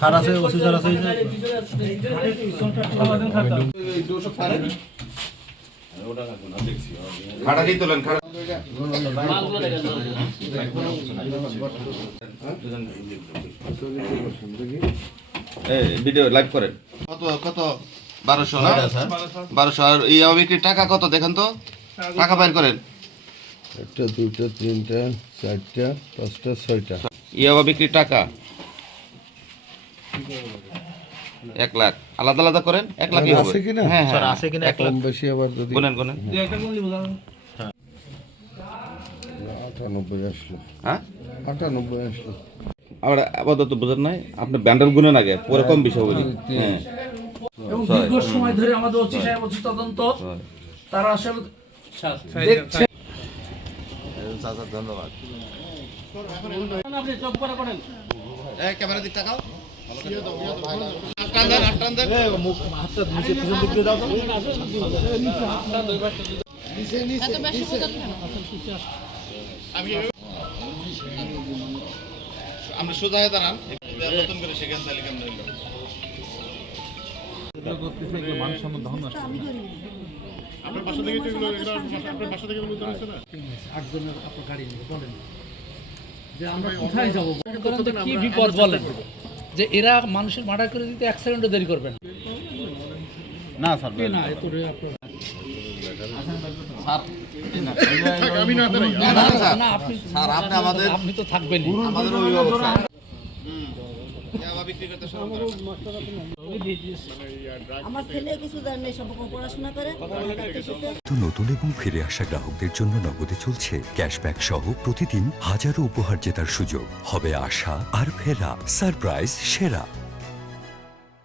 সার আছে ওষুধ আছে খাড়া দিয়ে তোলেন খাড়া ভিডিও লাইভ করেন কত কত 1200 না 1200 আর এই বিক্রির টাকা কত দেখেন তো টাকা বাইর করেন একটা দুইটা তিনটা চারটা পাঁচটা ছয়টা ইয়াবা বিক্রির টাকা 1 লাখ আলাদা আলাদা করেন 1 লাখই হবে আছে কিনা হ্যাঁ স্যার আছে কিনা 1 লাখ কম বেশি আবার যদি গুনেন গুনেন 98 আসলো হ্যাঁ 98 আসলো আবার আপাতত বুঝেন নাই আপনি ব্যান্ডেল গুনেন আগে পরে কম বেশি হবে হ্যাঁ এবং দীর্ঘ সময় ধরে আমাদের ওসি সাহেব ওসি তদন্ত তারা আসলে দেখছে চাচা ধন্যবাদ আপনি চুপ করে করেন এই ক্যামেরা দিক তাকাও আটটান দেন মুখ হাতটা নিচে পিছন দিক দিয়ে দাও তো আমরা সোজা হয়ে দাঁড়ান নতুন করে সেখান তালিকা আপনার বাসা থেকে আপনার বাসা থেকে বলতে হচ্ছে না 8 জনের আপনার গাড়ি নিয়ে বলেন যে আমরা কোথায় যাব কি বিপদ বলেন যে এরা মানুষের মার্ডার করে দিতে 1 সেকেন্ডও দেরি করবেন না স্যার না এত রে আপনার আমি না দাঁড়াই না আপনি স্যার আপনি আমাদের আপনি তো থাকবেন আমাদের অভিভাবক স্যার ইয়াবা বিক্রি করতে শুরু করেন আমার ছেলে কিছু জানে না, সব পড়াশোনা করে তো নতুন এবং ফিরে আসা গ্রাহকদের জন্য নগদে চলছে ক্যাশব্যাক সহ প্রতিদিন হাজারো উপহার জেতার সুযোগ হবে আশা আর ফেরা সারপ্রাইজ সেরা।